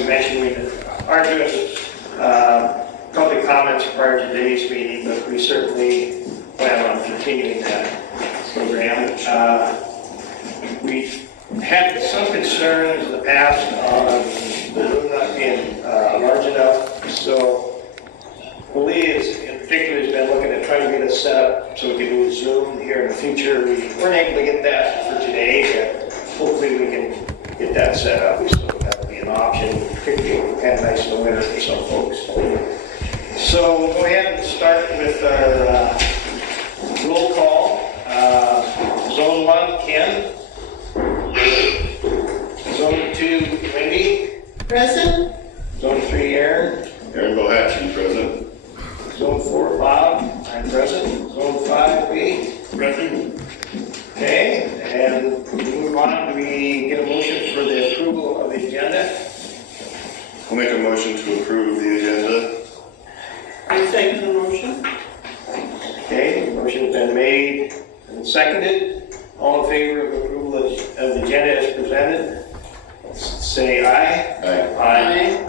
we mentioned, we aren't doing public comments prior to today's meeting, but we certainly plan on continuing that program. We've had some concerns in the past on the room not being large enough, so Lee in particular has been looking at trying to get us set up so we can do Zoom here in the future. We weren't able to get that for today, but hopefully we can get that set up. So that would be an option, particularly kind of nice in the winter for some folks. So we'll go ahead and start with our roll call. Zone 1, Ken. Zone 2, Wendy. Present. Zone 3, Aaron. Aaron Bohatchee, present. Zone 4, Bob. I'm present. Zone 5, Lee. Present. Okay, and we move on. Do we get a motion for the approval of the agenda? I'll make a motion to approve the agenda. I second the motion. Okay, motion's been made and seconded. All in favor of approval of the agenda as presented, say aye. Aye.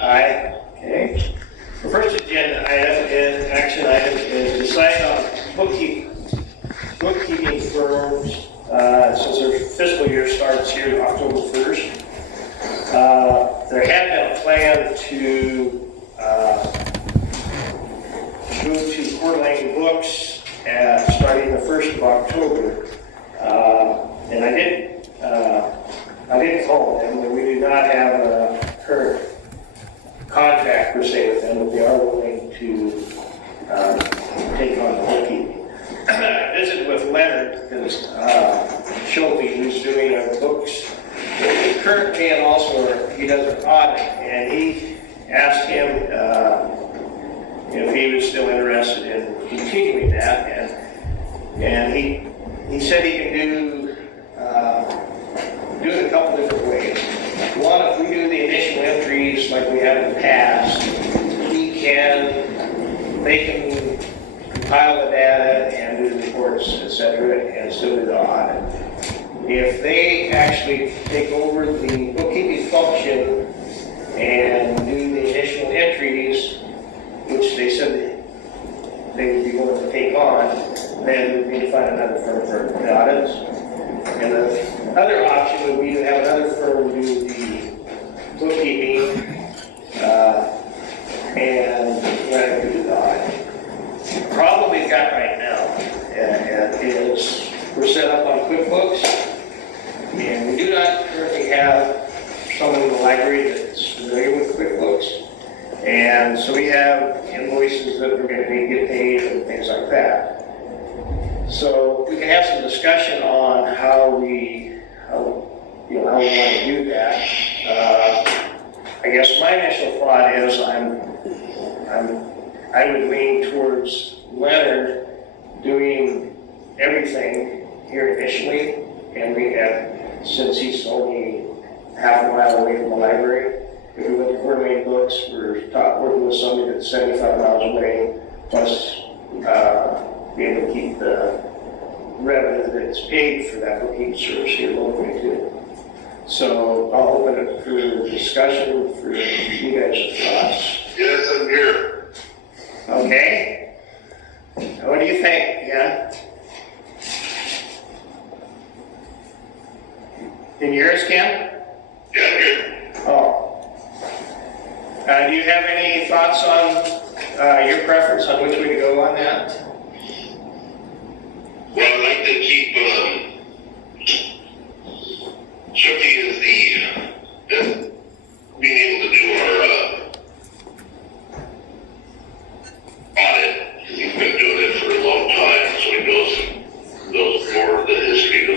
Aye. Okay. The first agenda item is, action item is decide on bookkeeping firms, since their fiscal year starts here October 1st. There had been a plan to move to Coeur d'Alene Books starting the 1st of October. And I didn't call them, and we do not have a current contract per se with them, but they are willing to take on the bookkeeping. I visited with Leonard, Schulte, who's doing our books currently, and also he does an audit, and he asked him if he was still interested in continuing that, and he said he can do it a couple different ways. One, if we do the initial entries like we have in the past, they can compile the data and do the reports, etc., and still do the audit. If they actually take over the bookkeeping function and do the initial entries, which they said they would be willing to take on, then we need to find another firm for the audits. And the other option would be to have another firm do the bookkeeping and let it do the audit. The problem we've got right now is we're set up on QuickBooks, and we do not currently have someone in the library that's familiar with QuickBooks. And so we have invoices that we're going to need to get paid and things like that. So we can have some discussion on how we want to do that. I guess my initial thought is I would lean towards Leonard doing everything here initially, and we have, since he's only half a mile away from the library. If we went to Coeur d'Alene Books, we're working with somebody that's 75 miles away, plus be able to keep the revenue that's paid for that bookkeeping service here locally too. So I'll open it for discussion for you guys' thoughts. Yes, I'm here. Okay. What do you think? Yeah? Can you hear us, Ken? Yeah, I'm here. Oh. Do you have any thoughts on your preference on which way to go on that? Well, I'd like to keep Schulte as the being able to do our audit, because he's been doing it for a long time, so he knows more of the history of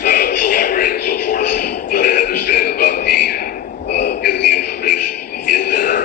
the library and so forth. But I understand about getting the information in there.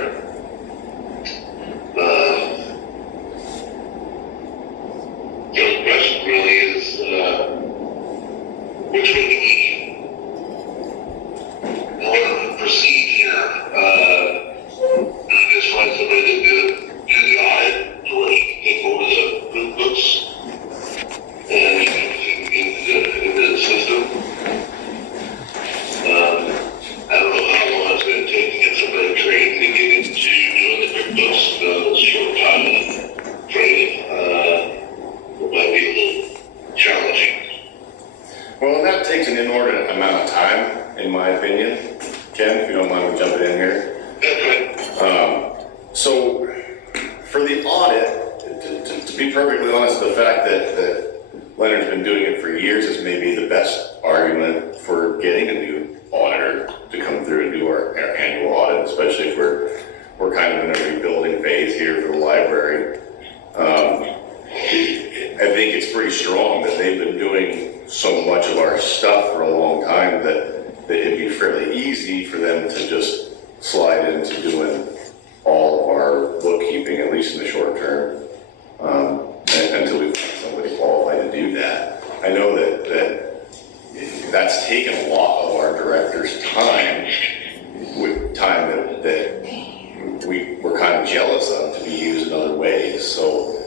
time, in my opinion. Ken, if you don't mind me jumping in here. So, for the audit, to be perfectly honest, the fact that Leonard's been doing it for years is maybe the best argument for getting a new auditor to come through and do our annual audit, especially if we're kind of in a rebuilding phase here for the library. I think it's pretty strong that they've been doing so much of our stuff for a long time that it'd be fairly easy for them to just slide into doing all of our bookkeeping, at least in the short term, until we find somebody qualified to do that. I know that's taken a lot of our director's time, with time that we're kind of jealous of to be used in other ways. So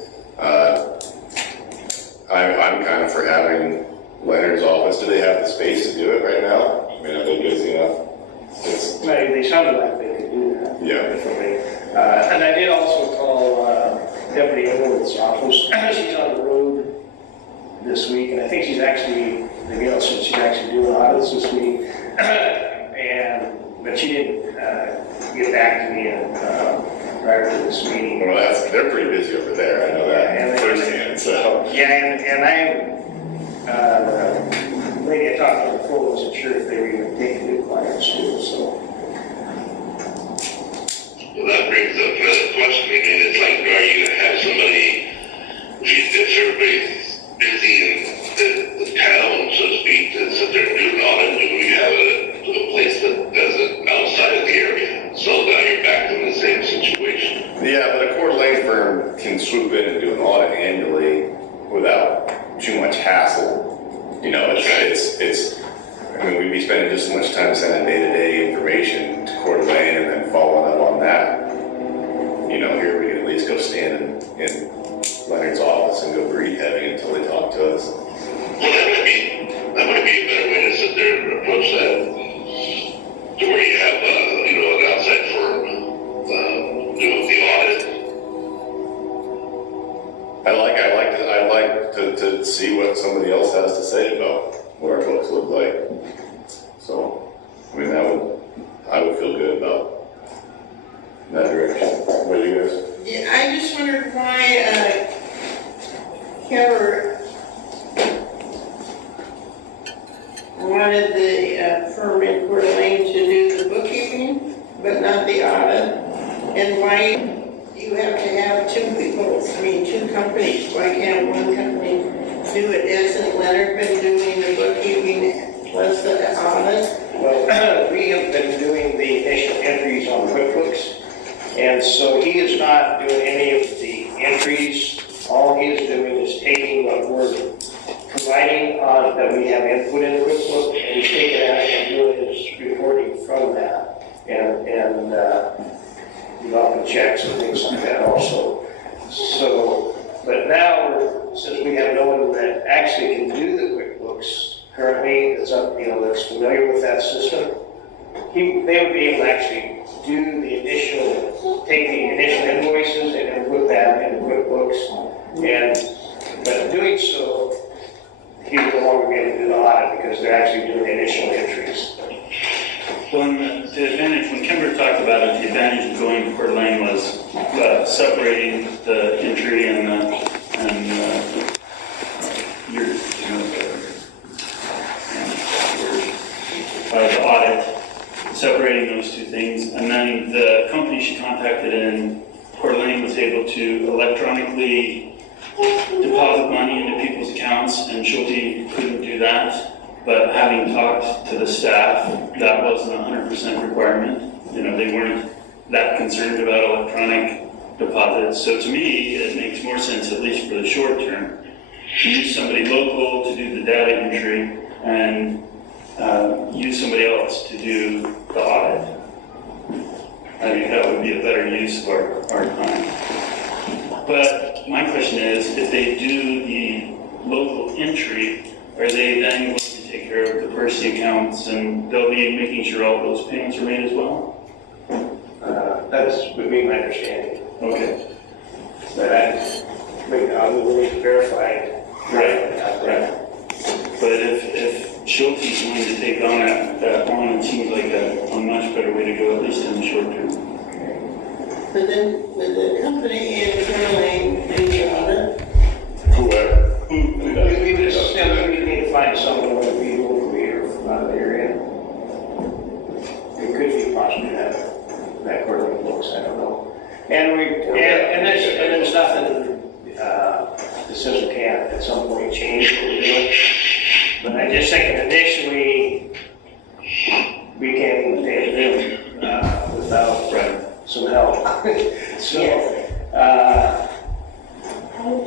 I'm kind of for having Leonard's office. Do they have the space to do it right now? I mean, are they busy enough? They sounded like they could do that. Yeah. Definitely. And I did also call Deputy Underwood's office. She's on the road this week, and I think she's actually, the girl said she's actually doing audits this week. But she didn't get back to me prior to this meeting. Well, they're pretty busy over there. I know that firsthand. So. Yeah, and the lady I talked to before wasn't sure if they were even taking new clients too, so. Well, that brings up another question. I mean, it's like, are you gonna have somebody, if everybody's busy in the town, so to speak, to sit there and do an audit, do we have a place that does it outside of the area? So now you're back in the same situation. Yeah, but a Coeur d'Alene firm can swoop in and do an audit annually without too much hassle. You know, it's I mean, we'd be spending just as much time sending day-to-day information to Coeur d'Alene and then following up on that. You know, here we can at least go stand in Leonard's office and go breathe heavy until they talk to us. Well, that might be a better way to sit there and approach that. To where you have, an outside firm doing the audit. I like to see what somebody else has to say about what our books look like. So, I mean, I would feel good about that direction. What do you guys? Yeah, I just wondered why Keller wanted the firm in Coeur d'Alene to do the bookkeeping, but not the audit, and why you have to have two companies. Why can't one company do it? Hasn't Leonard been doing the bookkeeping plus the audit? Well, we have been doing the initial entries on QuickBooks, and so he is not doing any of the entries. All he is doing is taking what we're providing on that we have input in QuickBooks, and he's taking that and doing his reporting from that, and developing checks and things like that also. So, but now, since we have no one that actually can do the QuickBooks currently, that's familiar with that system, they would be able to actually do the take the initial invoices and then put that in QuickBooks. But doing so, he would no longer be able to do the audit because they're actually doing the initial entries. Well, the advantage, when Kimber talked about it, the advantage of going to Coeur d'Alene was separating the entry and the audit, separating those two things. And then the company she contacted in Coeur d'Alene was able to electronically deposit money into people's accounts, and Schulte couldn't do that. But having talked to the staff, that wasn't a 100% requirement. They weren't that concerned about electronic deposits. So to me, it makes more sense, at least for the short term, to use somebody local to do the data entry and use somebody else to do the audit. I think that would be a better use of our time. But my question is, if they do the local entry, are they then going to take care of the Percy accounts, and they'll be making sure all those payments are made as well? That would be my understanding. Okay. But I will need to verify it. Right. But if Schulte's willing to take on that better way to go, at least in the short term. But then, with the company in Coeur d'Alene, do the audit, Whoever. We would assume we need to find someone who would be locally or from out of the area. It could be possibly that quarterly books, I don't know. And there's nothing, that says we can't at some point change what we're doing. But I just think initially, we can't even pay a bill, without some help.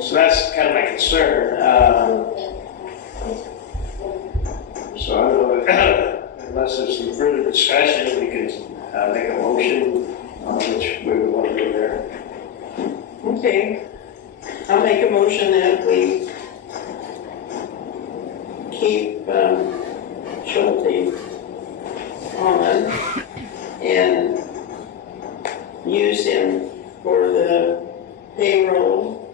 So that's kind of my concern. So I don't know, unless there's some further discussion, we could make a motion on which way we want to go there. okay. I'll make a motion that we keep, Schulte on and use him for the payroll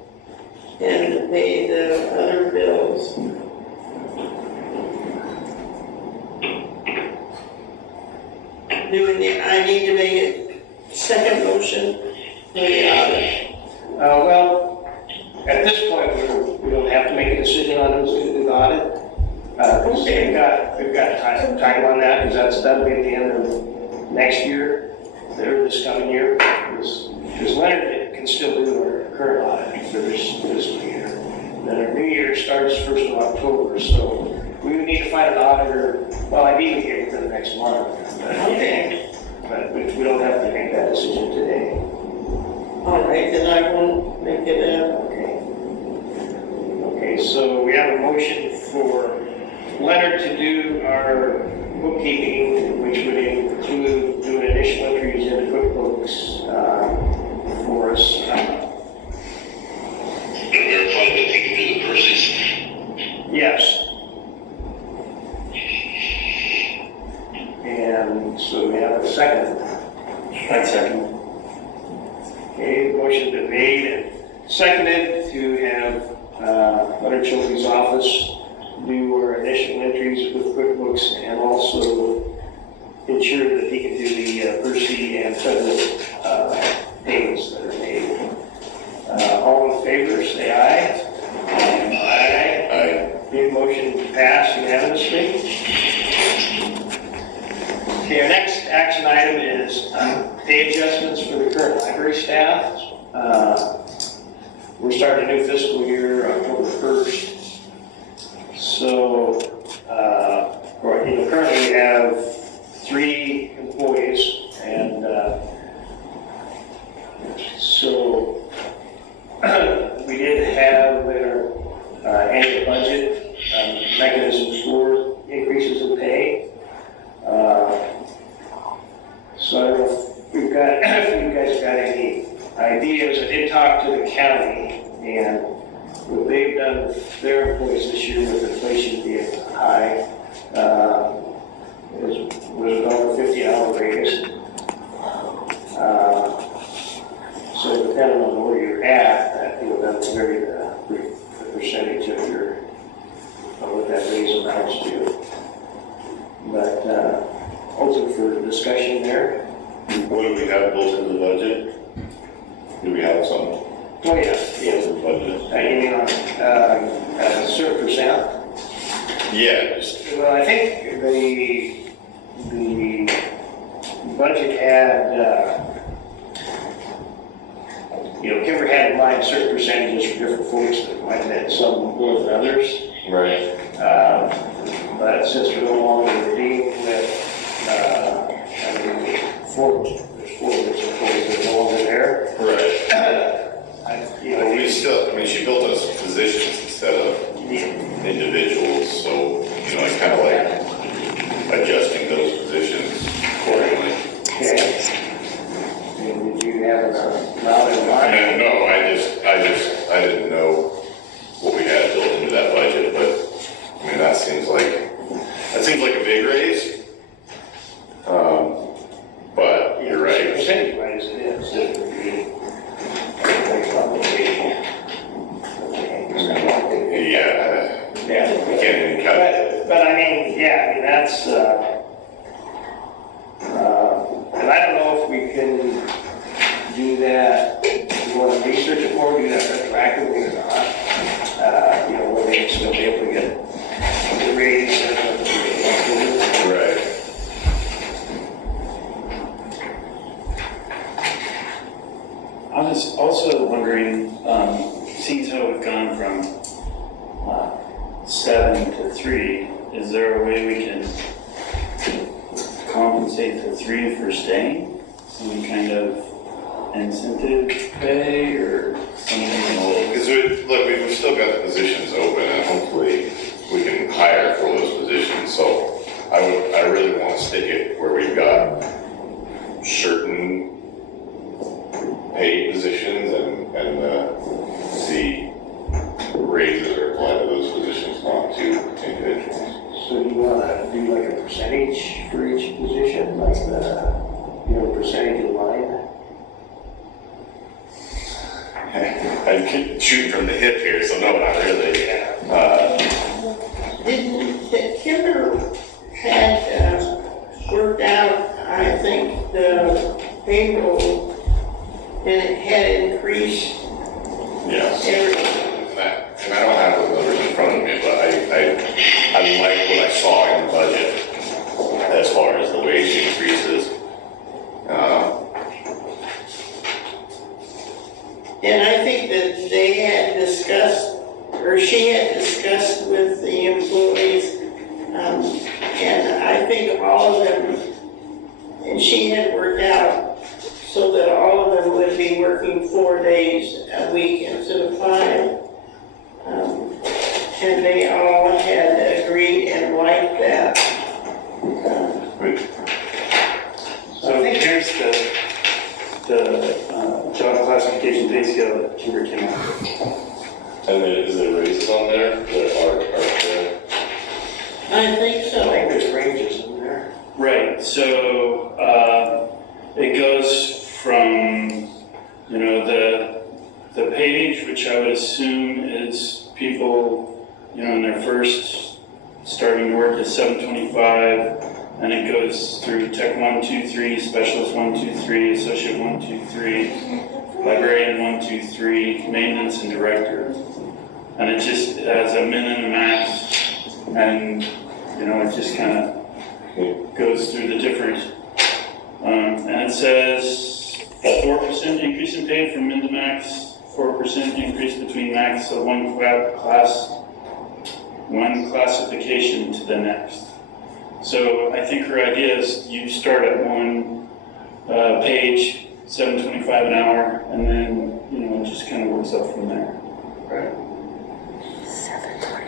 and to pay the other bills. I need to make a second motion for the audit. Well, at this point, we don't have to make a decision on who's going to do the audit. Because we've got time on that, because that'll be at the end of next year, or this coming year. Because Leonard can still do our current audit for this fiscal year. Then our new year starts 1st of October, so we would need to find an auditor, well, ideally here within the next month. Okay. But we don't have to make that decision today. All right, then I won't make it up. Okay, so we have a motion for Leonard to do our bookkeeping, which would include doing initial entries into QuickBooks for us. And verify that he can do the purchase. Yes. And so we have a second. I'd second. Okay, motion been made and seconded to have Leonard Schulte's office do our initial entries with QuickBooks and also ensure that he can do the Percy and federal payments that are made. All in favor, say aye. Aye. The motion passed unanimously. Okay, our next action item is pay adjustments for the current library staff. We're starting a new fiscal year October 1st. So, currently we have 3 employees, and so we did have their annual budget mechanism for increases in pay. So I don't know if we've got, if you guys got any ideas. I did talk to the county, and what they've done with their employees this year with inflation being high, was about a 50-hour raise. So depending on where you're at, that will vary the percentage of what that raise amounts to. But open for discussion there. What do we have built into the budget? Do we have some? Oh, yeah. Built in the budget? You mean on a certain percent? Yeah, just, Well, I think the budget had, Kimber had in mind certain percentages for different folks that might have had some more than others. right. But since we're no longer dealing with, there's 4 of us employees that are no longer there. Right. But we I still, she built us positions instead of individuals, so, it's kind of like adjusting those positions accordingly. Okay. And did you have an amount in mind? No, I didn't know what we had built into that budget, but, that seems like a big wondering, seeing how we've gone from 7 to 3, is there a way we can compensate the 3 for staying? Some kind of incentive pay or something? Because we've still got the positions open, and hopefully we can hire for those positions. So I really want to stick it where we've got certain paid positions and the raises are applied to those positions, not to individuals. So do you want to do like a percentage for each position, like the, percentage of line? I keep shooting from the hip here, so no, not really. Didn't Kimber had worked out, I think, the payroll, and it had increased Yes. every. And I don't have the numbers in front of me, but I like what I saw in the budget as far as the wage increases. And I think that they had discussed, or she had discussed with the employees, and I think all of them, and she had worked out so that all of them would be working 4 days a week instead of 5. And they all had agreed and liked that. So here's the job classification pay scale that Kimber came up with. And is there raises on there that are there? I think I so. think there's ranges in there. Right, so it goes from, the page, which I would assume is people, in their first starting to work is $725, and it goes through Tech 1, 2, 3, Specialist 1, 2, 3, Associate 1, 2, 3, Librarian 1, 2, 3, Maintenance and Director. And it just has a min and a max, and, it just kind of goes through the different, and it says 4% increase in pay from min to max, 4% increase between max of one classification to the next. So I think her idea is you start at one page, $7.25 an hour, and then, it just kind of works up from there. Right.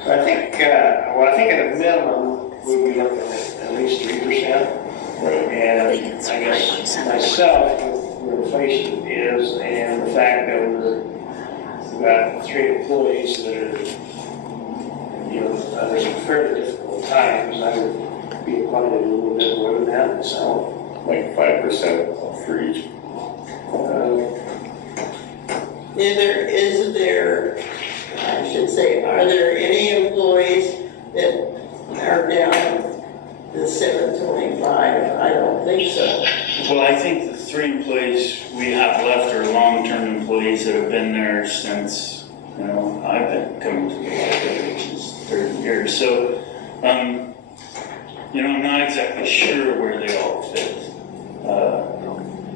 So I think, at a minimum, we'd be looking at least 3%. Right. And I guess myself, where inflation is, and the fact that we've got 3 employees that are, under some fairly difficult times, I would be inclined to do a little bit more than that myself. Like 5% for each. Are there any employees that are down to $7.25? I don't think so. Well, I think the 3 employees we have left are long-term employees that have been there since, I've been coming to the library, which is 30 years. So, I'm not exactly sure where they all fit.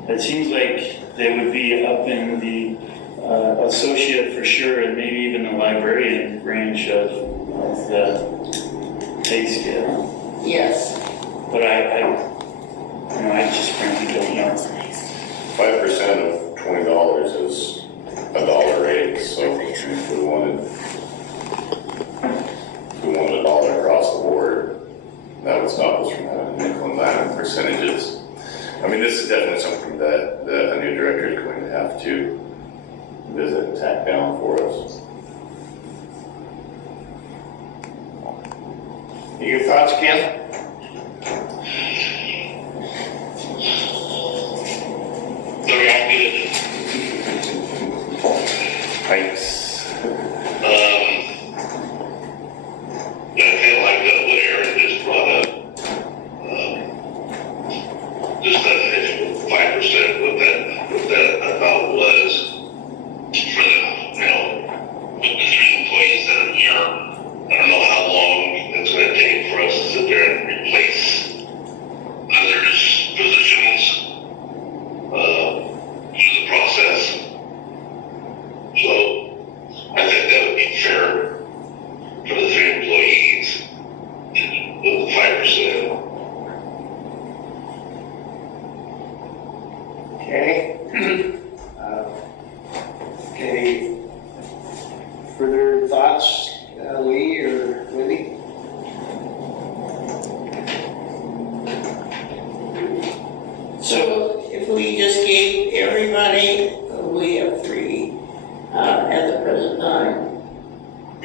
It seems like they would be up in the associate for sure, and maybe even the librarian range of the pay scale. Yes. But I just frankly don't know. 5% of $20 is $1 raise, so if we wanted $1 across the board, that would stop us from having nickel and dime percentages. I mean, this is definitely something that a new director is going to have to visit and tack down for us. Your thoughts, Ken? They're all good. Thanks. I feel like what Aaron just brought up, just that 5%, what that amount was for the, with the 3 employees that are here. I don't know how long it's going to take for us to sit there and Okay. Okay. Further thoughts, Lee or Wendy? So if we just gave everybody, we have three at the present time, a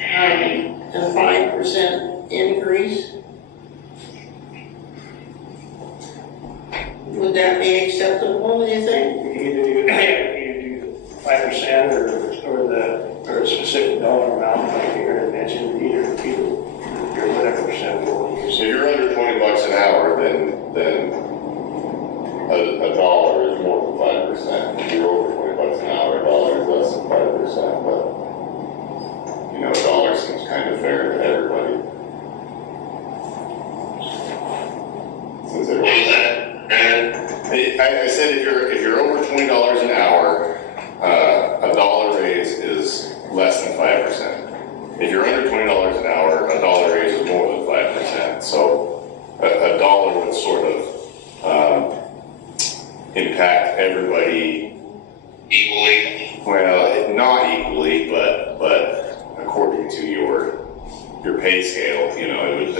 5% increase, would that be acceptable, do you think? You do 5% or a specific dollar amount, like you already mentioned, either or whatever percent we'll use. So if you're under $20 an hour, then a dollar is more than 5%. If you're over $20 an hour, a dollar is less than 5%. But you know, a dollar seems kind of fair to everybody. Since What was that? And I said if you're over $20 an hour, a dollar raise is less than 5%. If you're under $20 an hour, a dollar raise is more than 5%. So a dollar would sort of impact everybody equally. well, not equally, but according to your pay scale, you know, it would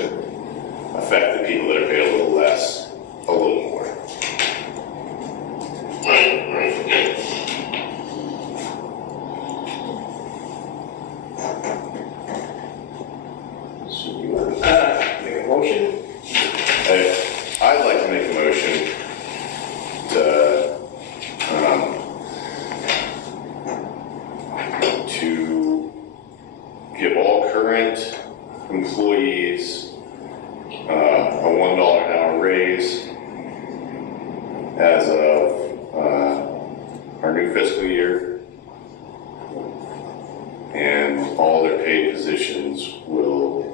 affect the people that are paid a little less, a little more. Right, okay. So you want to make a motion? I'd like to make a motion to give all current employees a $1 an hour raise as of our new fiscal year, and all their paid positions will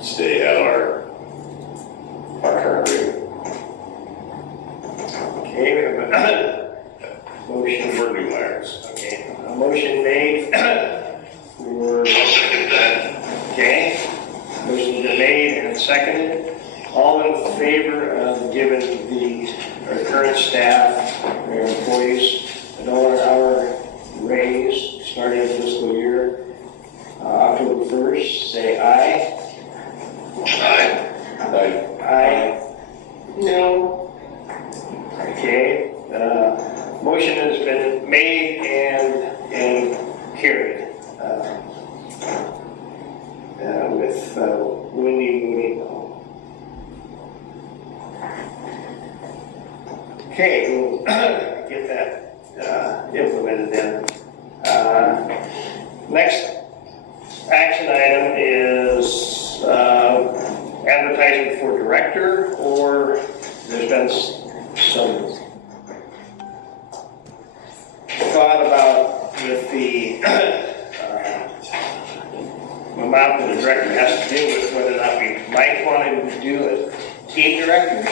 stay at our current rate. Okay, we have a motion. For new hires. Okay, a motion made for, I'll second that. okay, motion's been made and seconded. All in favor of giving our current staff, our employees, a $1 an hour raise starting fiscal year, October 1st, say aye. Aye. Aye. No, Okay, motion has been made and carried. With Wendy moving on. Okay, we'll get that implemented then. Next action item is advertising for director, or there's been some thought about with the amount that the director has to deal with, whether or not we might want to do a team directors.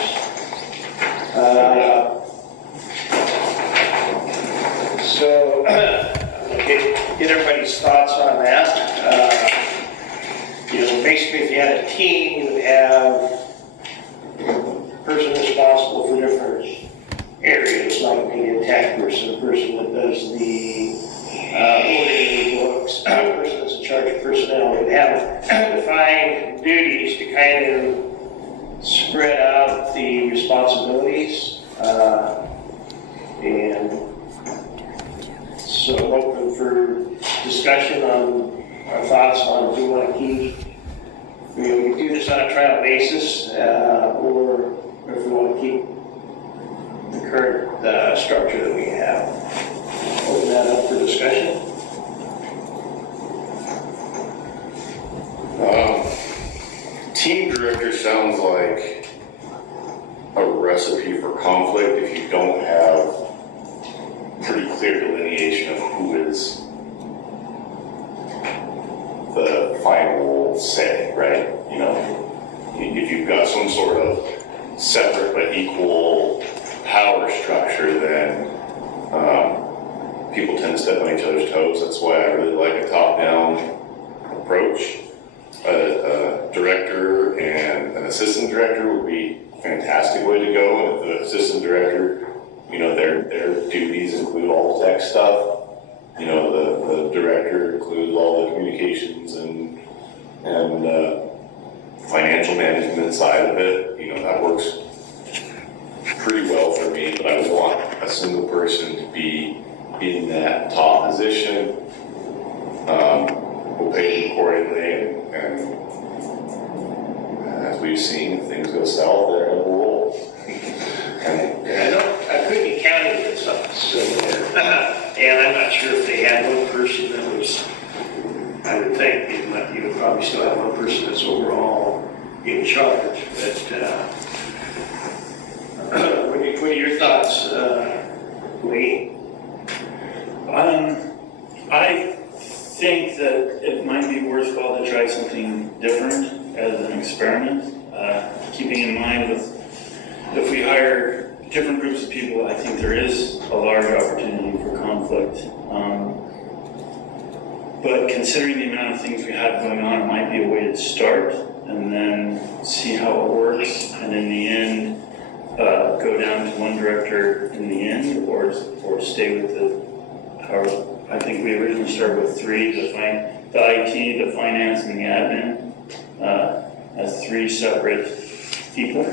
So get everybody's thoughts on that. You know, basically, if you had a team, you would have a person responsible for different areas, like maybe a tech person, a person that does the ordering books, a person that's in charge of personnel. We'd have defined duties to kind of spread out the responsibilities. And so open for discussion on our thoughts on if we want to keep, we can do this on a trial basis, or if we want to keep the current structure that we have. Open that up for discussion. Team director sounds like a recipe for conflict if you don't have pretty clear delineation of who is the final say, right? You know, if you've got some sort of separate but equal power structure, then people tend to step on each other's toes. That's why I really like a top-down approach. A director and an assistant director would be a fantastic way to go. And if the assistant director you know, their duties include all the tech stuff. You know, the director includes all the communications and financial management side of it. You know, that works pretty well for me, but I want a single person to be in that top position. We'll pay them accordingly, and as we've seen, if things go south, they're gonna roll. And I couldn't count it with something similar. And I'm not sure if they had one person that was, I would think you would probably still have one person that's overall in charge. But what are your thoughts, Lee? I think that it might be worthwhile to try something different as an experiment, keeping in mind if we hire different groups of people, I think there is a large opportunity for conflict. But considering the amount of things we had going on, it might be a way to start and then see how it works, and in the end, go down to one director in the end, or stay with I think we originally started with three, the IT, the finance, and the admin, as three separate people.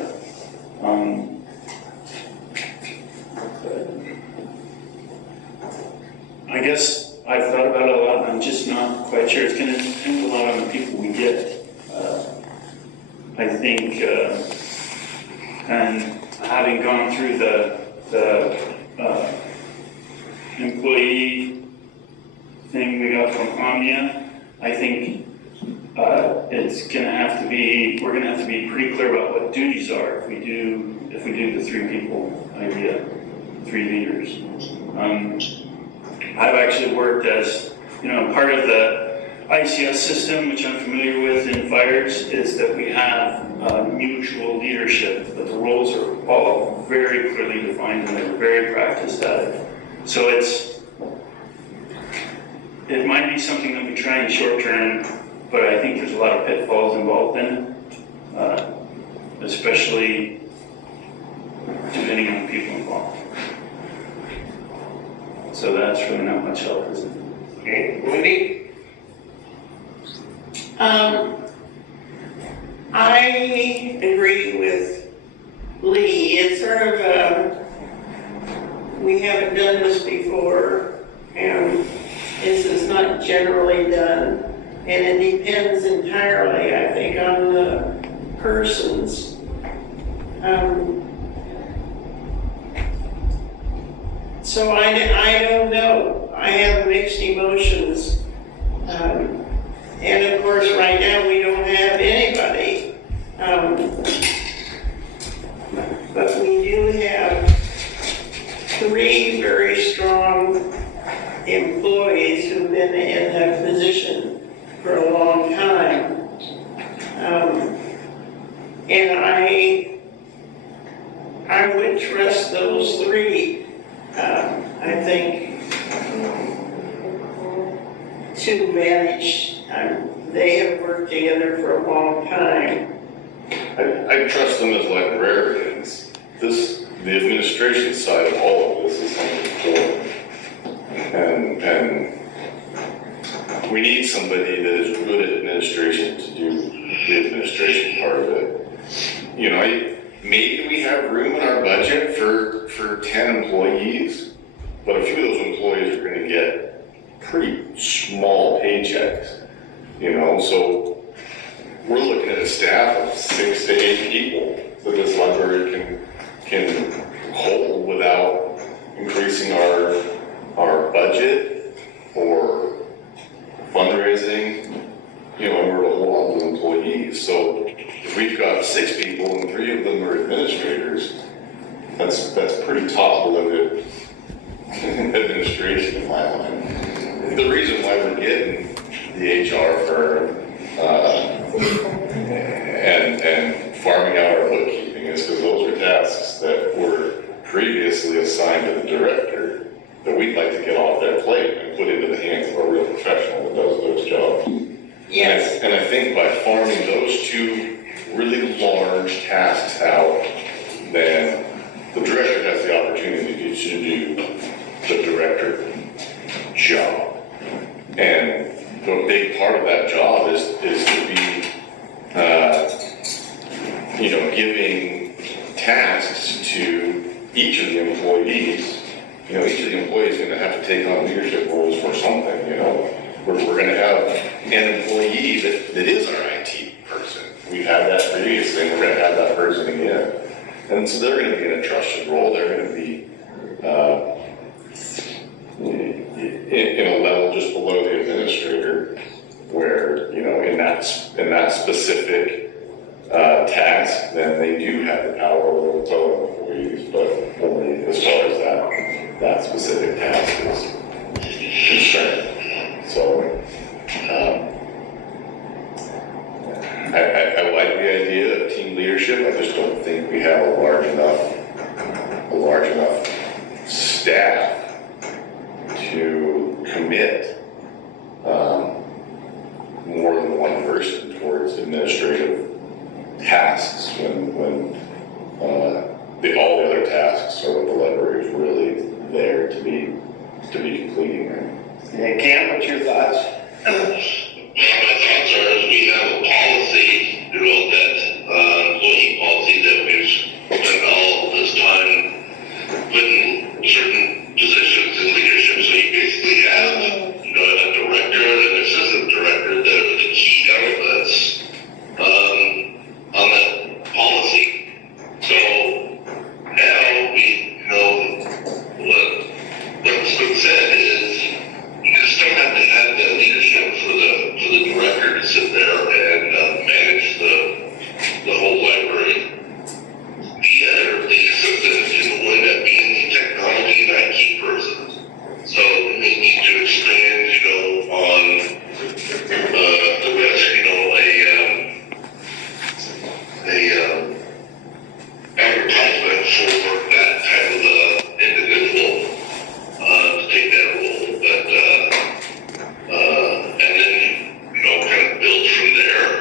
I guess I've thought about it a lot, and I'm just not quite sure. It's going to depend a lot on the people we get. I think, and having gone through the employee thing we got from Omnia, I think it's going to have to be, we're going to have to be pretty clear about what duties are if we do the three people idea, three leaders. I've actually worked as, part of the ICS system, which I'm familiar with in fires, is that we have mutual leadership, but the roles are all very clearly defined and they're very practiced at it. So it might be something that we try in the short term, but I think there's a lot of pitfalls involved in it, especially depending on the people involved. So that's really not much help, is it? Okay, Wendy? I agree with Lee. It's sort of we haven't done this before, and this is not generally done, and it depends entirely, I think, on the persons. So I don't know. I have mixed emotions. And of course, right now, we don't have anybody. But we do have three very strong employees who've been in that position for a long time. And I would trust those three, I think, to manage. They have worked together for a long time. I trust them as librarians. The administration side of all of this is important. And we need somebody that is good at administration to do the administration part of it. Maybe we have room in our budget for 10 employees, but a few of those employees are going to get pretty small paychecks. So we're looking at a staff of 6 to 8 people that this library can hold without increasing our budget or fundraising, in order to hold on to employees. So if we've got 6 people and 3 of them are administrators, that's pretty top limit administration in my mind. The reason why we're getting the HR firm and farming out our bookkeeping is because those are tasks that were previously assigned to the director that we'd like to get off their plate and put into the hands of a real professional that does those jobs. Yes. And I think by farming those 2 really large tasks out, then the director has the opportunity to tasks to each of the employees. Each of the employees is going to have to take on leadership roles for something. We're going to have an employee that is our IT person. We've had that previously, and we're going to have that person again. And so they're going to be in a trusted role. They're going to be in a level just below the administrator, where in that specific task, then they do have the power over the total employees, but only as far as that specific task is concerned. So I like the idea of team leadership. I just don't think we have a large enough staff to commit more than one person towards administrative tasks when all the other tasks are what the library is really there to be completing. Yeah, Cam, what's your thoughts? My thoughts are, is we have a policy, that employee policy that we've spent all this time putting certain positions in leadership. So you basically have, a director and an assistant director that are the key elements on that policy. So now what's been said is you still have to have the leadership for the director to sit there and manage the whole library. The assistant can wind up being the technology and IT person. So we may need to expand, on the rest, advertisement for that type of individual to take that role. But and then kind of build from there.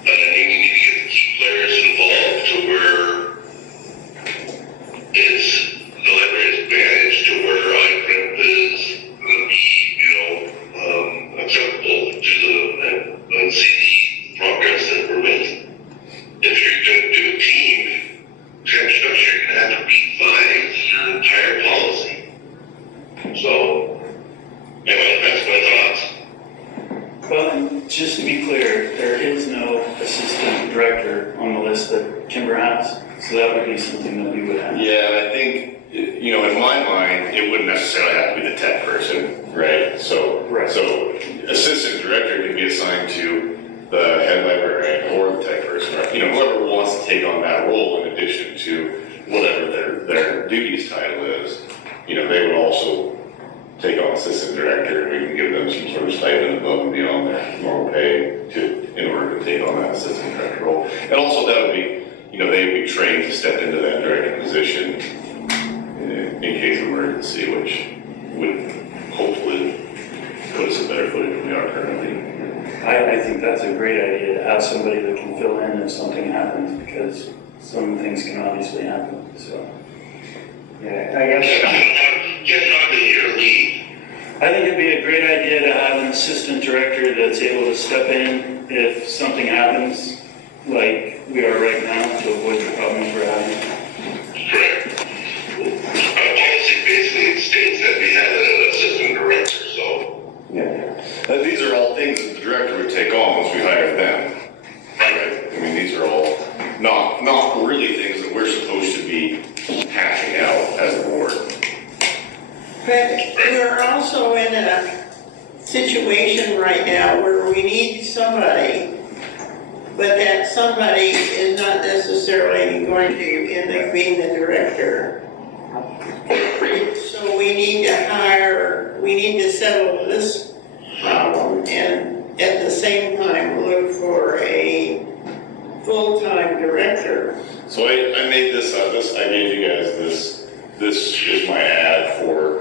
I think we need to get the key players involved to where it's the library's advantage to where iPrint is going to be, acceptable to and see the progress that we're making. If you're going to do a team kind of structure, you're going to have to revise your entire policy. So, anyway, that's my thoughts. Well, and just to be clear, there is no assistant director on the list that Kimber has, so that would be something that we would have. Yeah, and I think, in my mind, it wouldn't necessarily have to be the tech person, right? So assistant director can be assigned to the head librarian or the tech person, or, whoever wants to take on that role in addition to whatever their duties title is. They would also take on assistant director, and we can give them some sort of stipend above and beyond their normal pay in order to take on that assistant director role. And also that would be, they would be trained to step into that director position in case of emergency, which would hopefully put us in better footing than we are currently. I think that's a great idea to have somebody that can fill in if something happens, because some things can obviously happen, so. Yeah, I guess. Get on the year lead. I think it'd be a great idea to have an assistant director that's able to step in if something happens, like we are right now, to avoid the problems we're having. Correct. Our policy basically states that we have an assistant director, so. Yeah. These are all things that the director would take on once we hire them. Right? These are all not really things that we're supposed to be hashing out as a board. But we're also in a situation right now where we need somebody, but that somebody is not necessarily going to end up being the director. So we need to settle this problem and at the same time look for a full-time director. So I made this up. I gave you guys this. This is my ad for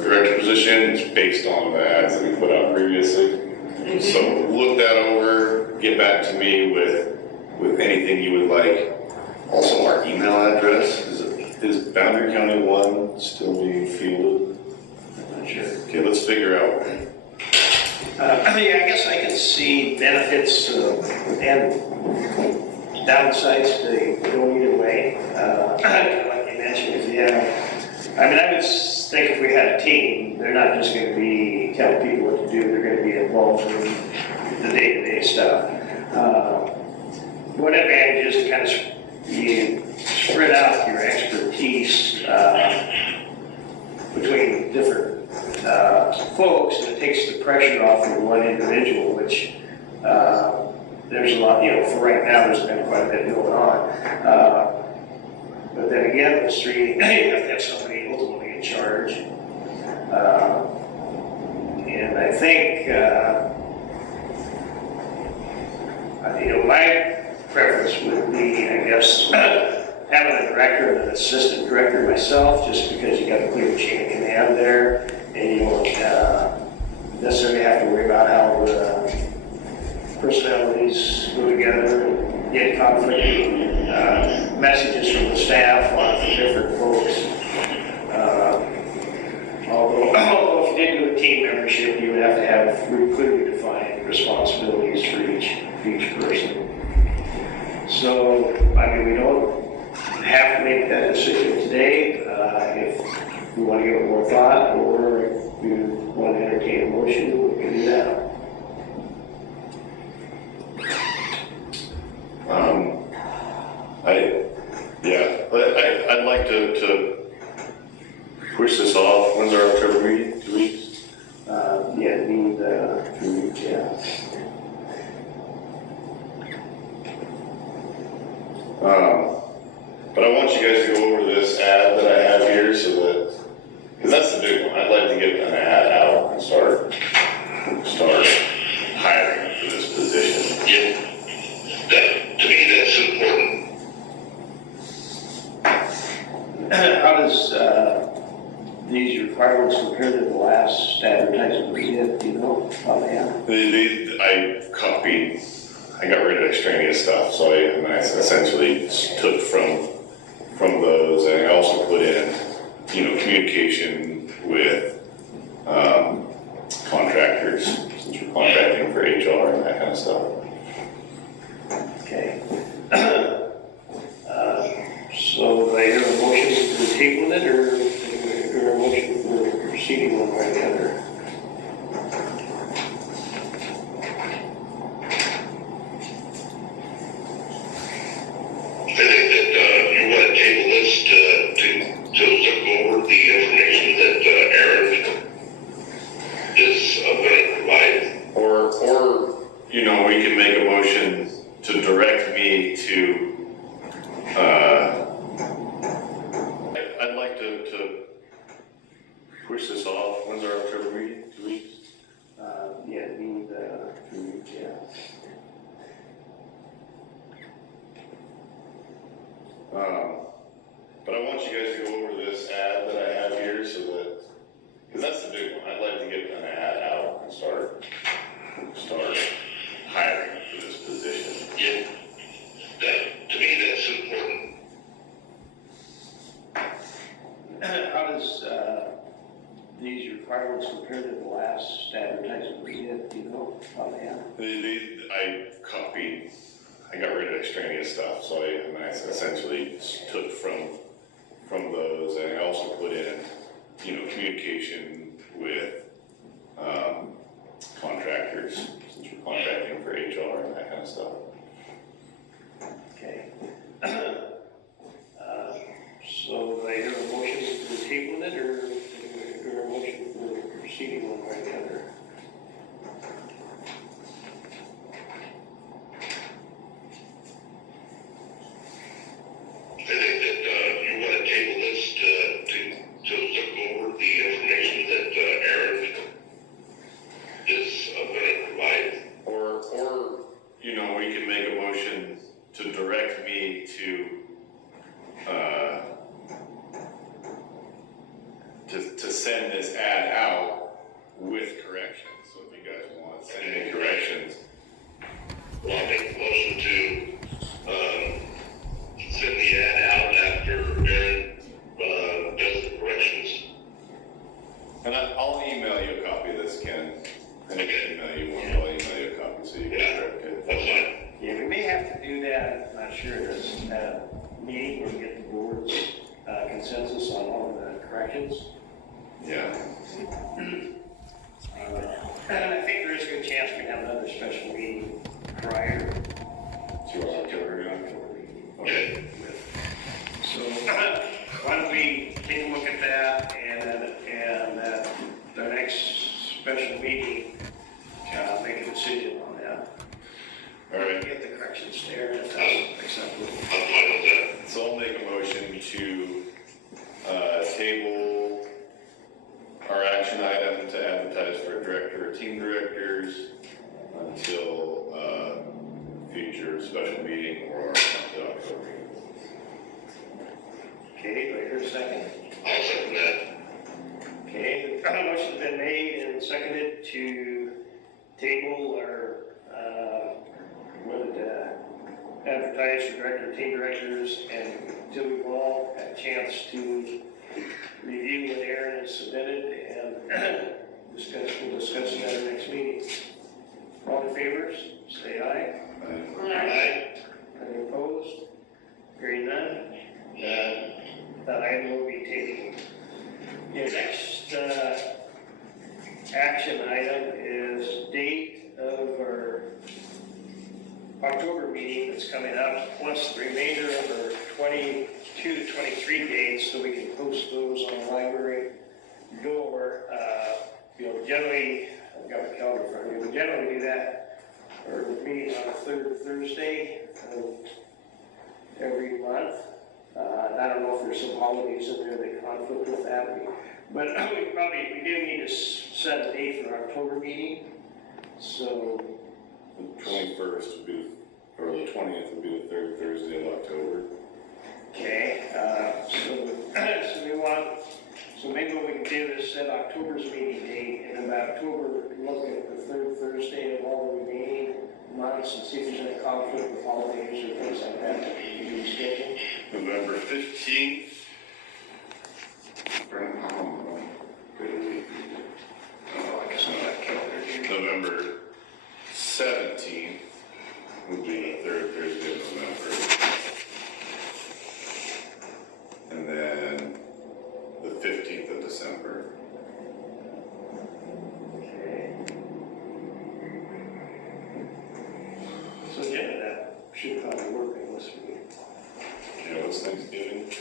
director position. It's based on the ads that we put out previously. Mm-hmm. So look that over. Get back to me with anything you would like. Also, our email address is Boundary County 1 still being fielded? I'm not sure. Okay, let's figure out. I guess I can see benefits and downsides to going either way. Like you mentioned, is I mean, I would think if we had a team, they're not just gonna be telling people what to do, they're gonna be involved in the day-to-day stuff. One advantage is to kind of you spread out your expertise between different folks, and it takes the pressure off of one individual, which there's a lot, for right now, there's been quite a bit going on. But then again, with three, you have to have somebody ultimately in charge. And I think, my preference would be, I guess, having a director and an assistant director myself, just because you got a clear chain of command there, and you don't necessarily have to worry about how the personalities go together and get conflict. Messages from the staff on from different folks. Although if you did do a team membership, you would have to have really clearly defined responsibilities for each person. So, I mean, we don't have to make that decision today. If we want to give it more thought, or if you want to entertain a motion, we can do that. I'd like to push this off. When's our October meeting? 2 weeks? Yeah, 2 weeks, yeah. But I want you guys to go over this ad that I have here so that, because that's the big one. I'd like to get an ad out and start hiring for this position. Yeah. To me, that's important. How does these requirements compare to the last advertisement we did, offhand? I got rid of extraneous stuff, so I essentially took from those, and I also put in, communication with contractors, since we're contracting for HR and that kind of stuff. Okay. So do I hear a motion for tabling it, or a motion for proceeding one way or the other? I think that you want to table this to look over the information that Aaron is going to provide. Or we can make a motion to direct me to, I'd like to push this off. When's our October meeting? 2 weeks? Yeah, 2 weeks, yeah. But I want you guys to go over this ad that I have here so that, because that's the big one. I'd like to get an ad out and start hiring for this position. Yeah. To me, that's important. How does these requirements compare to the last advertisement we did, offhand? I got rid of extraneous stuff, so I essentially took from those, and I also put in, communication with contractors, since we're contracting for HR and that kind of stuff. Okay. So do I hear a motion for tabling it, or a motion for proceeding one way or the other? I think that you want to table this to look over the information that Aaron is going to provide. Or we can make a motion to direct me to send this ad out with corrections. So if you guys want to send me corrections. Well, I'll make a motion to send the ad out after Aaron does the corrections. And I'll email you a copy of this, Ken. And I can email you one, I'll email you a copy so you can correct it. That's fine. Yeah, we may have to do that, I'm not sure sure this meeting where we get the board's consensus on all the corrections. Yeah. And I think there is a good chance we have another special meeting prior To October, yeah. Okay. So, why don't we take a look at that and the next special meeting, make a decision on that. All right. Get the corrections there, if that's acceptable. I'm fine with that. So I'll make a motion to table our action item to advertise for a director or team directors until future special meeting or until October. Okay, do I hear a second? I'll second that. Okay, the motion's been made and seconded to table or, advertise for director, team directors, and until we've all had a chance to review what Aaron has submitted and we'll discuss it at our next meeting. All in favor, say aye. Aye. Any opposed? Hearing none, that item will be taken. Your next action item is date of our October meeting that's coming up, plus the remainder of our 22 to 23 dates, so we can post those on the library door. Generally, I've got my calendar in front of me, but generally we do that, or meeting on the third Thursday of every month. I don't know if there's some holidays in there that conflict with that, but we do need to set a date for our October meeting. So The 21st would be, or the 20th would be the third Thursday of October. okay, so maybe what we can do is set October's meeting date, and in October, look at the third Thursday of all the remaining months and see if there's any conflict with holidays or things like that that we can reschedule. November 15th. Oh, I guess I'm not calendar here. November 17th would be the third Thursday of November. And then the 15th of December. Okay. So yeah, that should probably work unless we, Yeah, what's Thanksgiving?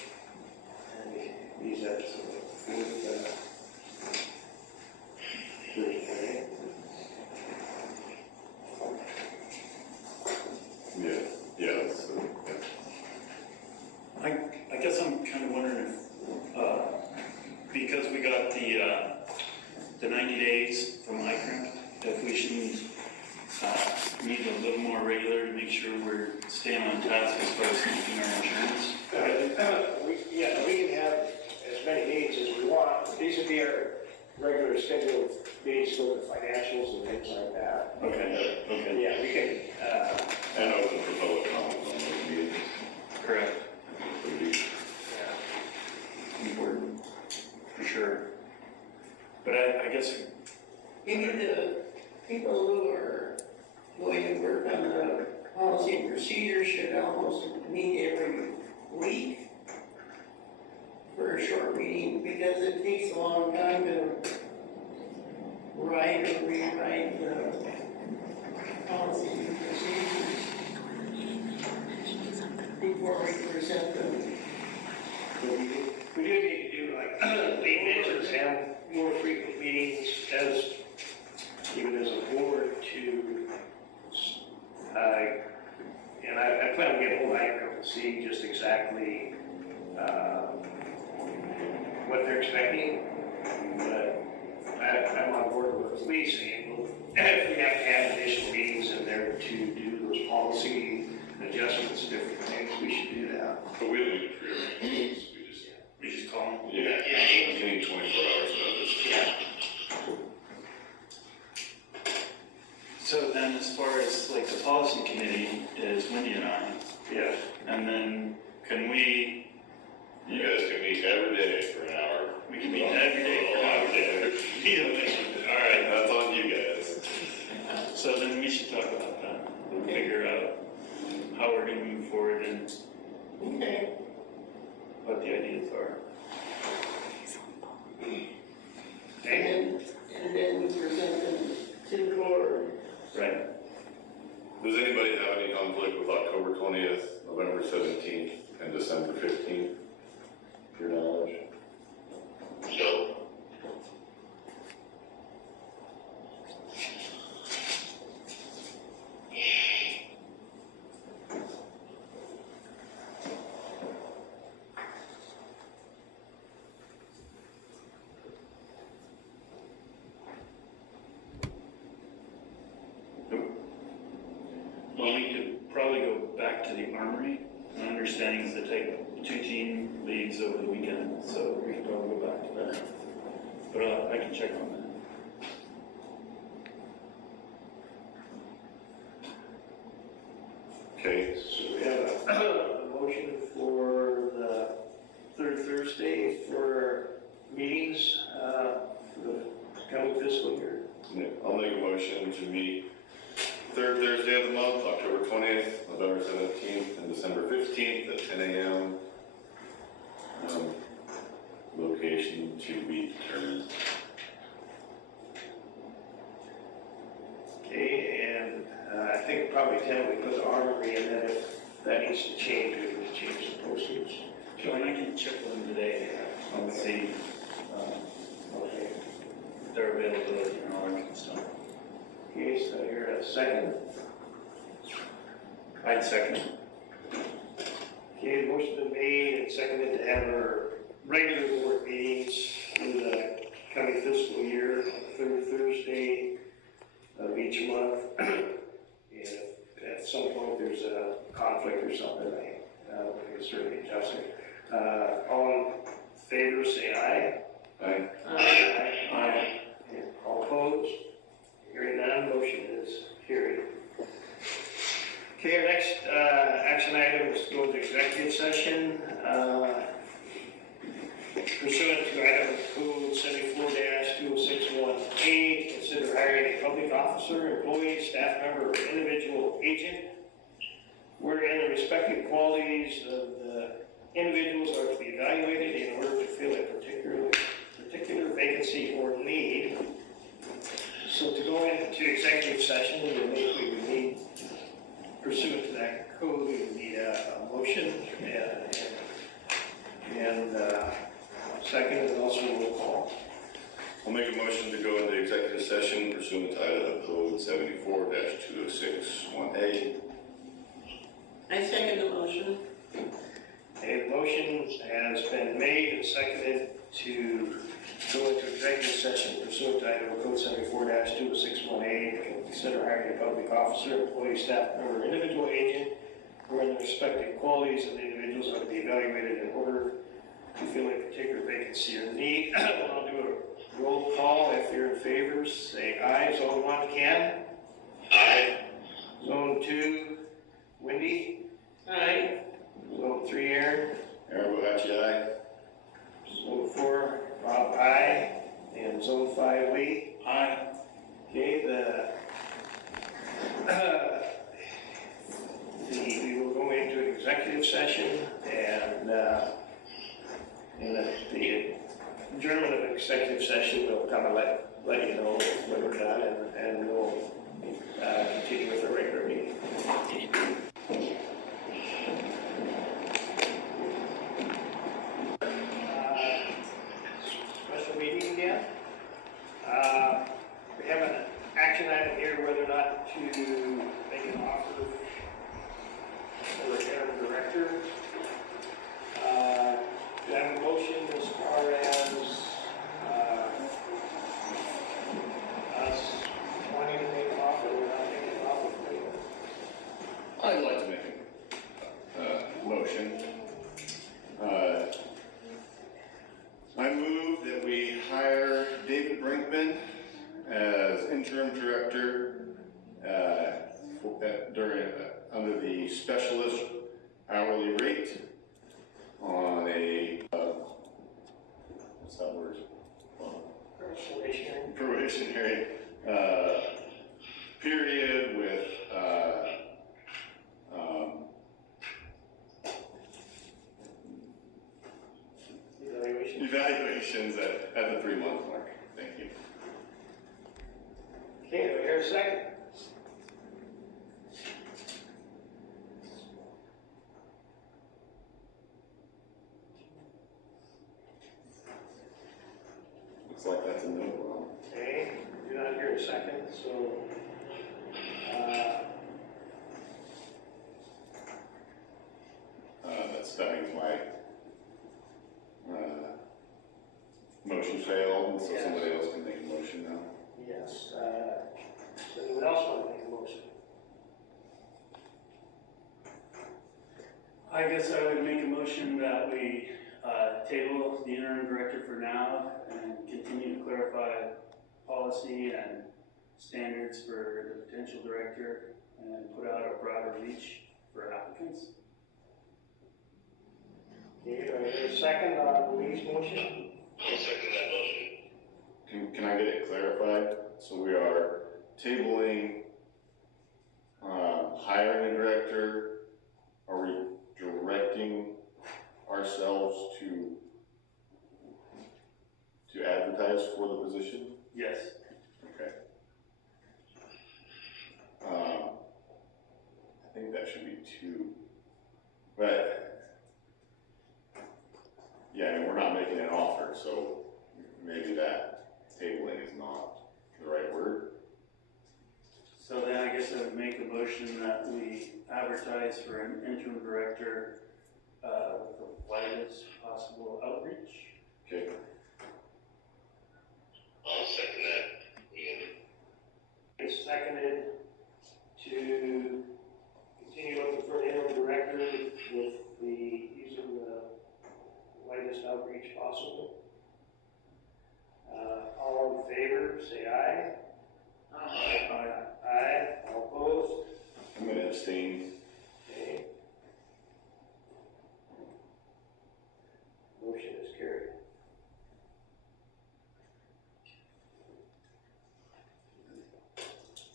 and use that as a fourth, Thursday. Yeah, so, yeah. I guess I'm kind of wondering if, because we got the 90 days from ICRIM, if we shouldn't meet a little more regular to make sure we're staying on task as far as making our insurance. We can have as many meetings as we want. These would be our regular scheduled meetings for the financials and things like that. Okay. Yeah, we can, And open for public comment on those meetings. Correct. Would be- yeah. Important, for sure. But I guess, Maybe the people who are going to work on the policy and procedure should almost meet every week for a short meeting, because it takes a long time to write or rewrite the policy and procedures before we present them. We do need to do like Lee mentions, have more frequent meetings as, even as a board to, and I plan on getting a hold of ICRIM to see just exactly what they're expecting. But I'm on board with Lee saying, well, if we have to have additional meetings in there to do those policy adjustments, different things, we should do that. But we don't need to pre-arrange meetings, we just call them. yeah, you need 24 hours notice. Yeah. So then as far as like the policy committee is Wendy and I, Yeah. and then can we, You guys can meet every day for an hour. we can meet every day for an hour. Either way. All right, that's on you guys. So then we should talk about that and figure out how we're gonna move forward and Okay. what the ideas are. And then we present them to the board. Right. Does anybody have any conflict with October 20th, November 17th, and December 15th? To your knowledge? So, Well, we could probably go back to the armory. My understanding is they take 2-team leagues over the weekend, so we could probably go back to that. But I can check on that. Okay, So we have a motion for the third Thursday for meetings for the coming fiscal year. yeah, I'll make a motion to meet third Thursday of the month, October 20th, November 17th, and December 15th at 10 a.m. Location to be determined. Okay, and I think probably 10, we put the armory, and then if that needs to change, we would change the postage. So, and I can check with them today and see Okay. their availability and all that kind of stuff. Okay, so you're a second. I'd second it. Okay, the motion been made and seconded to have our regular board meetings for the coming fiscal year, third Thursday of each month. If at some point there's a conflict or something, I can certainly adjust it. All in favor, say aye. Aye. Aye. And all opposed? Hearing none, motion is carried. Okay, our next action item is to go into executive session. Pursuant to Idaho Code 74-2061A, consider hiring a public officer, employee, staff member, or individual agent, wherein the respective qualities of the individuals are to be evaluated in order to fill a particular vacancy or need. So to go into executive session, we would need, pursuant to that code, we would need a motion and second, and also a roll call. I'll make a motion to go into executive session pursuant to Idaho Code 74-2061A. I second the motion. A motion has been made and seconded to go into executive session pursuant to Idaho Code 74-2061A to consider hiring a public officer, employee, staff member, individual agent, wherein the respective qualities of the individuals are to be evaluated in order to fill a particular vacancy or need. I'll do a roll call. If you're in favor, say aye. Zone 1, Ken. aye. Zone 2, Wendy. Aye. Zone 3, Aaron. Aaron Bohacci, aye. Zone 4, Bob, aye. And Zone 5, Lee. Aye. Okay, we will go into an executive session and the adjournment of executive session will kind of let you know when we're done and we'll continue with the regular meeting. Special meeting again. We have an action item here whether or not to make an offer for a interim director. Do I have a motion as far as us wanting to make an offer or not making an offer for anyone? I'd like to make a motion. I move that we hire David Brinkman as interim director under the specialist hourly rate on a what's that word? Probationary period with evaluations at the 3-month mark. Thank you. Okay, do I hear a second? Looks like that's a no. Okay, do not hear a second, so, That means my motion failed, and so Yes. somebody else can make a motion now. yes, does anyone else want to make a motion? I guess I would make a motion that we table the interim director for now and continue to clarify policy and standards for the potential director and put out a broader reach for applicants. Okay, do I hear a second on Lee's motion? I'll second that motion. Can I get it clarified? So we are tabling hiring a director. Are we directing ourselves to advertise for the position? Yes. Okay. I think that should be 2. But yeah, I mean, we're not making an offer, so maybe that tabling is not the right word. So then I guess I would make a motion that we advertise for an interim director with the widest possible outreach. Okay. I'll second that. Ian. It's seconded to continue looking for an interim director with the using the widest outreach possible. All in favor, say aye. Aye. Aye. All opposed? I'm going to abstain. Okay. Motion is carried.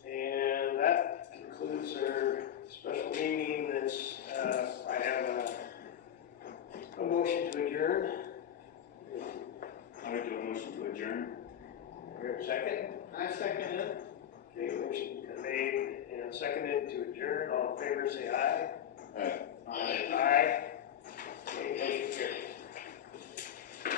And that concludes our special meeting. That's, I have a motion to adjourn. I would do a motion to adjourn. We have a second? I second it. Okay, motion been made and seconded to adjourn. All in favor, say aye. All right. Aye. Okay, motion carried.